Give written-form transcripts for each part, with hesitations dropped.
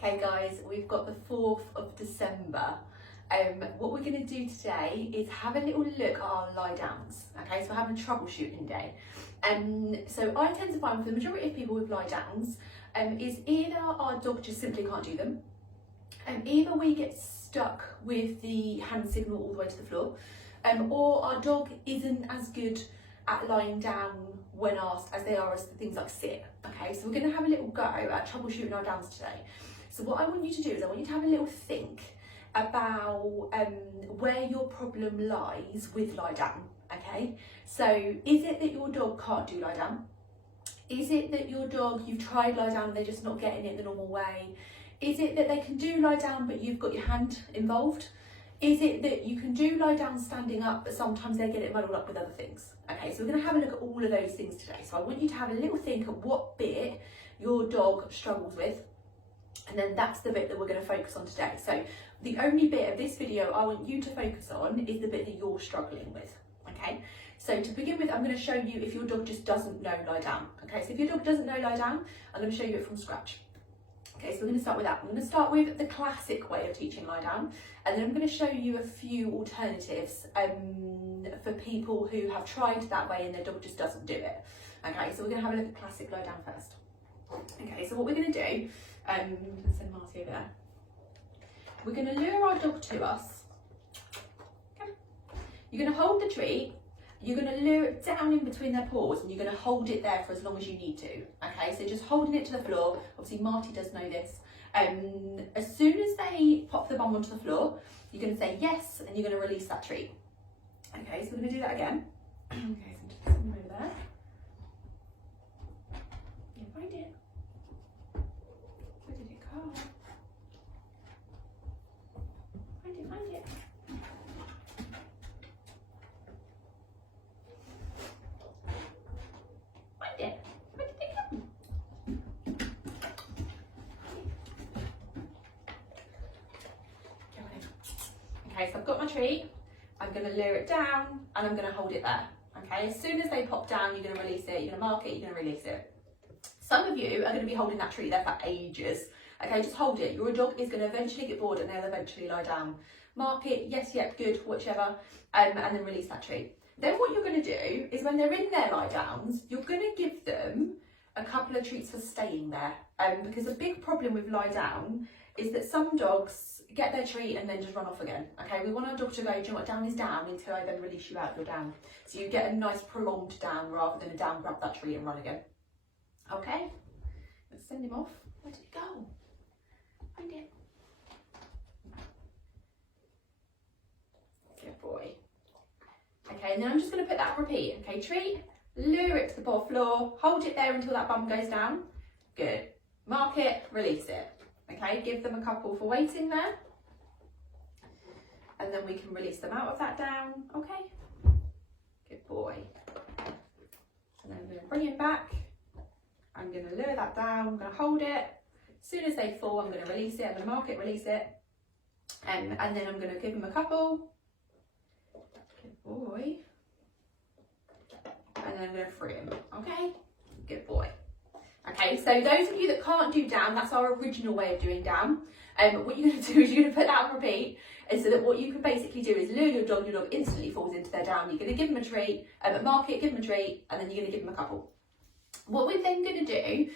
Okay guys, we've got the 4th of December. What we're going to do today is have a little look at our lie downs. Okay, so we're having a troubleshooting day. So I tend to find for the majority of people with lie downs is either our dog just simply can't do them, either we get stuck with the hand signal all the way to the floor, or our dog isn't as good at lying down when asked as they are as things like sit. Okay, so we're going to have a little go at troubleshooting our downs today. So what I want you to do is I want you to have a little think about where your problem lies with lie down. Okay, so is it that your dog can't do lie down? Is it that your dog, you've tried lie down and they're just not getting it the normal way? Is it that they can do lie down but you've got your hand involved? Is it that you can do lie down standing up but sometimes they get it muddled up with other things? Okay, so we're going to have a look at all of those things today. So I want you to have a little think of what bit your dog struggles with, and then that's the bit that we're going to focus on today. So the only bit of this video I want you to focus on is the bit that you're struggling with. Okay, so to begin with, I'm going to show you if your dog just doesn't know lie down. Okay, so if your dog doesn't know lie down, I'm going to show you it from scratch. Okay, so we're going to start with that. I'm going to start with the classic way of teaching lie down, and then I'm going to show you a few alternatives for people who have tried that way and their dog just doesn't do it. Okay, so we're going to have a look at classic lie down first. Okay, so what we're going to do, send Marty over there. We're going to lure our dog to us. Okay. You're going to hold the treat. You're going to lure it down in between their paws and you're going to hold it there for as long as you need to. Okay, so just holding it to the floor. Obviously Marty does know this. As soon as they pop the bum onto the floor, you're going to say yes and you're going to release that treat. Okay, so we're going to do that again. Okay, so just send them over there. Yeah, find it. Where did it go? Find it, find it. Okay, so I've got my treat, I'm going to lure it down and I'm going to hold it there. Okay, as soon as they pop down, you're going to release it, you're going to mark it, you're going to release it. Some of you are going to be holding that treat there for ages. Okay, just hold it. Your dog is going to eventually get bored and they'll eventually lie down. Mark it, yes, yep, good, whichever, and then release that treat. Then what you're going to do is when they're in their lie downs, you're going to give them a couple of treats for staying there. Because a big problem with lie down is that some dogs get their treat and then just run off again. Okay, we want our dog to go, do you know what, down is down until I then release you out of your down. So you get a nice prolonged down rather than a down, grab that treat and run again. Okay, let's send him off. Where did he go? Find it. Good boy. Okay, and then I'm just going to put that on repeat. Okay, treat, lure it to the bottom floor, hold it there until that bum goes down. Good. Mark it, release it. Okay, give them a couple for waiting there. And then we can release them out of that down. Okay, good boy. And then I'm going to bring him back. I'm going to lure that down, I'm going to hold it. As soon as they fall, I'm going to release it. I'm going to mark it, release it. And then I'm going to give them a couple. Good boy. And then I'm going to free him. Okay, good boy. Okay, so those of you that can't do down, that's our original way of doing down. What you're going to do is you're going to put that on repeat, and so that what you can basically do is lure your dog instantly falls into their down. You're going to give them a treat, mark it, give them a treat, and then you're going to give them a couple. What we're then going to do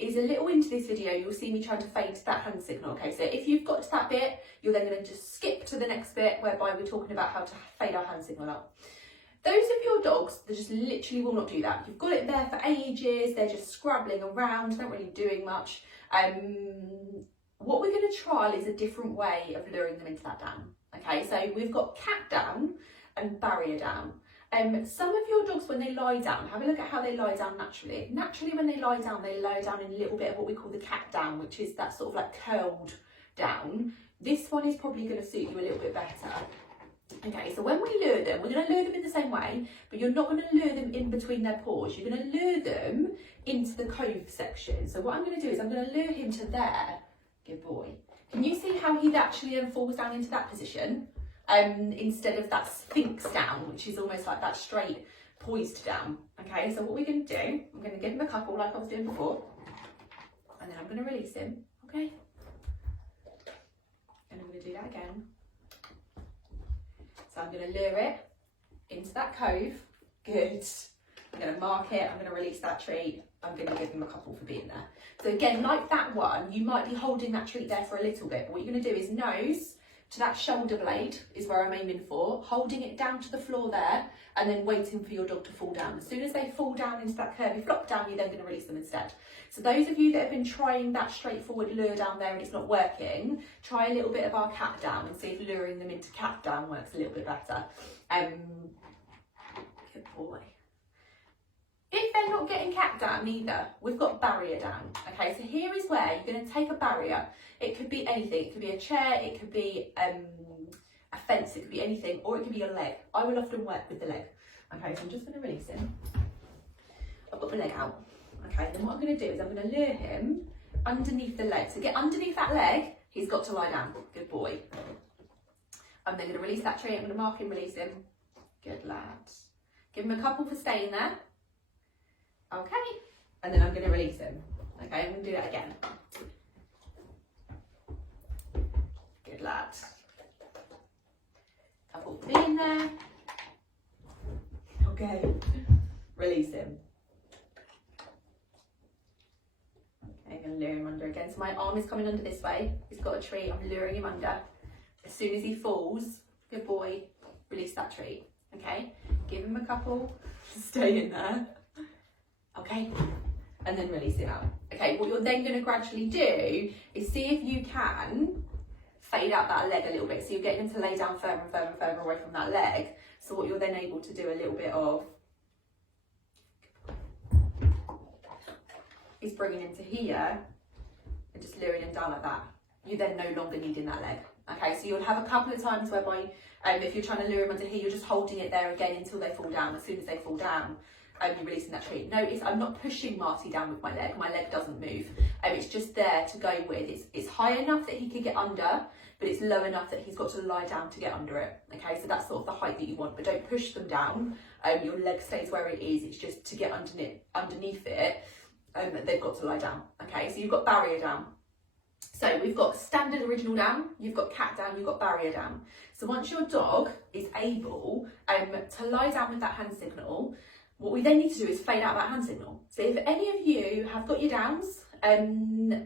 is a little into this video, you'll see me trying to fade that hand signal. Okay, so if you've got to that bit, you're then going to just skip to the next bit whereby we're talking about how to fade our hand signal up. Those of your dogs that just literally will not do that, you've got it there for ages, they're just scrabbling around, not really doing much. What we're going to trial is a different way of luring them into that down. Okay, so we've got cat down and barrier down. Some of your dogs, when they lie down, have a look at how they lie down naturally. Naturally, when they lie down in a little bit of what we call the cat down, which is that sort of like curled down. This one is probably going to suit you a little bit better. Okay, so when we lure them, we're going to lure them in the same way, but you're not going to lure them in between their paws. You're going to lure them into the cove section. So what I'm going to do is I'm going to lure him to there. Good boy. Can you see how he actually falls down into that position instead of that sphinx down, which is almost like that straight poised down? Okay, so what we're going to do, I'm going to give him a couple like I was doing before, and then I'm going to release him. Okay, And I'm going to do that again. So I'm going to lure it into that cove. Good. I'm going to mark it. I'm going to release that treat. I'm going to give him a couple for being there. So again, like that one, you might be holding that treat there for a little bit. But what you're going to do is nose to that shoulder blade is where I'm aiming for, holding it down to the floor there, and then waiting for your dog to fall down. As soon as they fall down into that curvy flop down, you're then going to release them instead. So those of you that have been trying that straightforward lure down there and it's not working, try a little bit of our cat down and see if luring them into cat down works a little bit better. Good boy. If they're not getting cat down either, we've got barrier down. Okay, so here is where you're going to take a barrier. It could be anything. It could be a chair, it could be a fence, it could be anything, or it could be your leg. I will often work with the leg. Okay, so I'm just going to release him. I've got my leg out. Okay, then what I'm going to do is I'm going to lure him underneath the leg. So get underneath that leg, he's got to lie down. Good boy. I'm then going to release that tree. I'm going to mark him, release him. Good lad. Give him a couple for staying there. Okay, and then I'm going to release him. Okay, I'm going to do that again. Good lad. Couple in there. Okay, release him. Okay, I'm going to lure him under again. So my arm is coming under this way. He's got a tree. I'm luring him under. As soon as he falls, good boy, release that tree. Okay, give him a couple. Stay in there. Okay, and then release it out. Okay, what you're then going to gradually do is see if you can fade out that leg a little bit. So you're getting him to lay down further and further and further away from that leg. So what you're then able to do a little bit of is bringing him to here and just luring him down like that. You're then no longer needing that leg. Okay, so you'll have a couple of times whereby if you're trying to lure him under here, you're just holding it there again until they fall down. As soon as they fall down, you're releasing that treat. Notice I'm not pushing Marty down with my leg doesn't move. It's just there to go with. It's high enough that he can get under, but it's low enough that he's got to lie down to get under it. Okay, so that's sort of the height that you want, but don't push them down. Your leg stays where it is, it's just to get underneath it, they've got to lie down. Okay, so you've got barrier down. So we've got standard original down, you've got cat down, you've got barrier down. So once your dog is able to lie down with that hand signal, what we then need to do is fade out that hand signal. So if any of you have got your downs,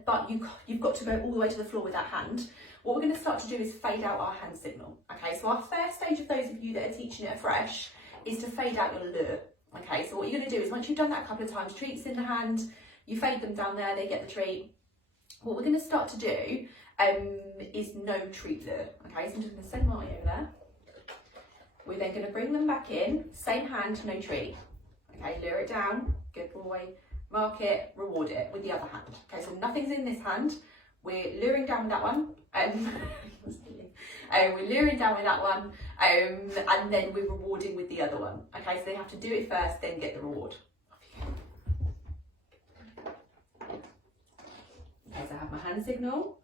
but you've got to go all the way to the floor with that hand, what we're going to start to do is fade out our hand signal. Okay, so our first stage of those of you that are teaching it afresh is to fade out your lure. Okay, so what you're going to do is once you've done that a couple of times, treats in the hand, you fade them down there, they get the treat. What we're going to start to do is no treat lure. Okay, so I'm just going to send Marty over there. We're then going to bring them back in, same hand, no treat. Okay, lure it down, good boy, mark it, reward it with the other hand. Okay, so nothing's in this hand, we're luring down with that one, we're luring down with that one, and then we're rewarding with the other one. Okay, so they have to do it first, then get the reward. Okay, so I have my hand signal.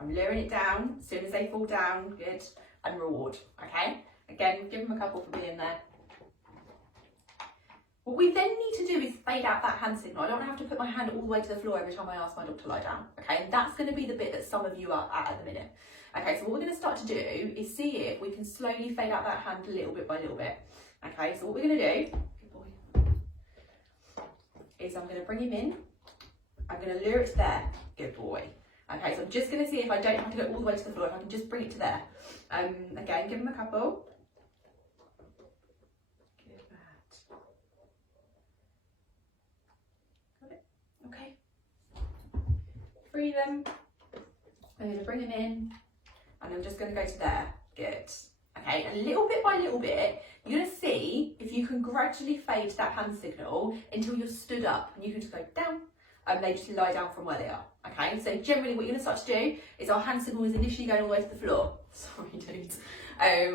I'm luring it down, as soon as they fall down, good, and reward, okay? Again, give them a couple for being there. What we then need to do is fade out that hand signal. I don't have to put my hand all the way to the floor every time I ask my dog to lie down, okay? And that's going to be the bit that some of you are at the minute. Okay, so what we're going to start to do is see if we can slowly fade out that hand little bit by little bit. Okay, so what we're going to do, good boy, is I'm going to bring him in. I'm going to lure it to there, good boy. Okay, so I'm just going to see if I don't have to go all the way to the floor, if I can just bring it to there. Again, give him a couple. Good lad. Got it? Okay. Free them. I'm going to bring him in, and I'm just going to go to there. Good. Okay, and little bit by little bit, you're going to see if you can gradually fade that hand signal until you're stood up, and you can just go down, and they just lie down from where they are. Okay, so generally what you're going to start to do is our hand signal is initially going all the way to the floor. Sorry, dudes.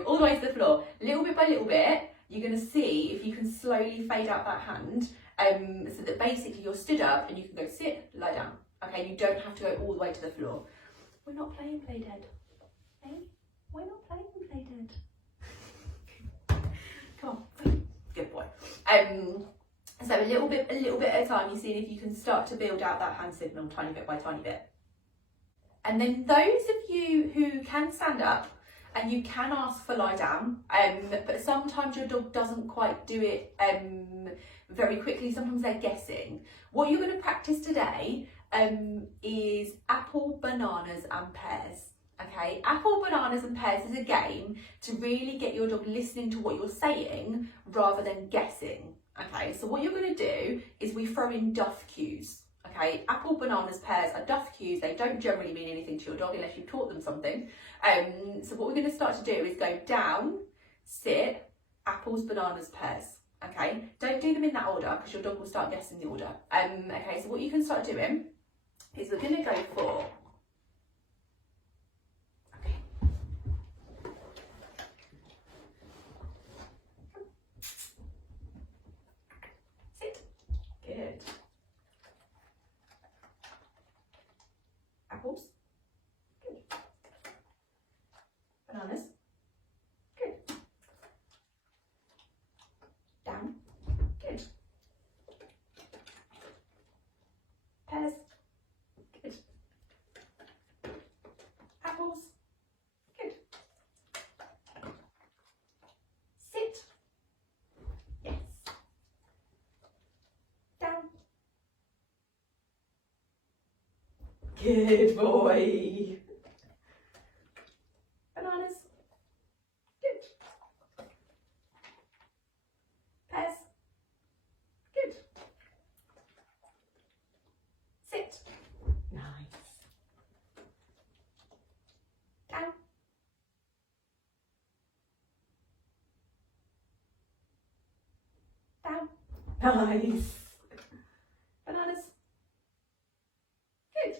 All the way to the floor. Little bit by little bit, you're going to see if you can slowly fade out that hand so that basically you're stood up and you can go sit, lie down. Okay, you don't have to go all the way to the floor. We're not playing Play Dead. Hey? We're not playing Play Dead. Come on. Good boy. So a little bit at a time, you're seeing if you can start to build out that hand signal tiny bit by tiny bit. And then those of you who can stand up and you can ask for lie down, but sometimes your dog doesn't quite do it very quickly, sometimes they're guessing. What you're going to practice today is apple, bananas and pears. Okay, apple, bananas and pears is a game to really get your dog listening to what you're saying rather than guessing. Okay, so what you're going to do is we throw in duff cues. Okay, apple, bananas, pears are duff cues. They don't generally mean anything to your dog unless you've taught them something. So what we're going to start to do is go down, sit, apples, bananas, pears. Okay, don't do them in that order because your dog will start guessing the order. Okay, so what you can start doing is we're going to go for, okay, sit, good. Apples, good. Bananas, good. Down, good. Pears, good. Apples, good. Sit, yes. Down. Good boy. Bananas, good. Pears, good. Sit, nice. Down. Down, nice. Bananas, good.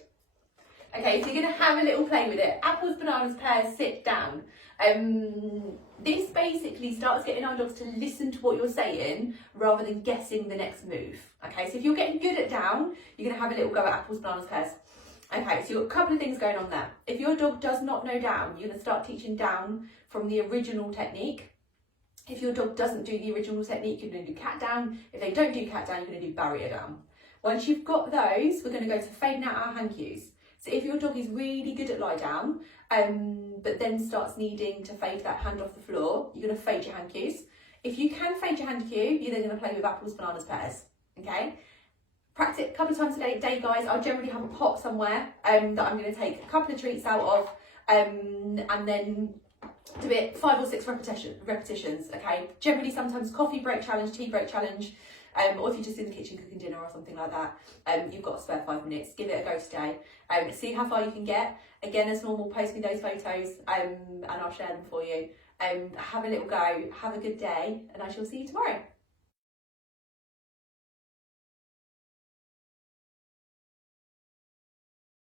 Okay, so you're going to have a little play with it. Apples, bananas, pears, sit, down. This basically starts getting our dogs to listen to what you're saying rather than guessing the next move. Okay, so if you're getting good at down, you're going to have a little go at apples, bananas, pears. Okay, so you've got a couple of things going on there. If your dog does not know down, you're going to start teaching down from the original technique. If your dog doesn't do the original technique, you're going to do cat down. If they don't do cat down, you're going to do barrier down. Once you've got those, we're going to go to fading out our hand cues. So if your dog is really good at lie down, but then starts needing to fade that hand off the floor, you're going to fade your hand cues. If you can fade your hand cue, you're then going to play with apples, bananas, pears. Okay? Practice it a couple of times a day, guys. I'll generally have a pot somewhere that I'm going to take a couple of treats out of, and then do it 5 or 6 repetitions. Okay? Generally, sometimes coffee break challenge, tea break challenge. Or if you're just in the kitchen cooking dinner or something like that, you've got a spare 5 minutes, give it a go today. See how far you can get. Again, as normal, post me those photos and I'll share them for you. Have a little go, have a good day, and I shall see you tomorrow.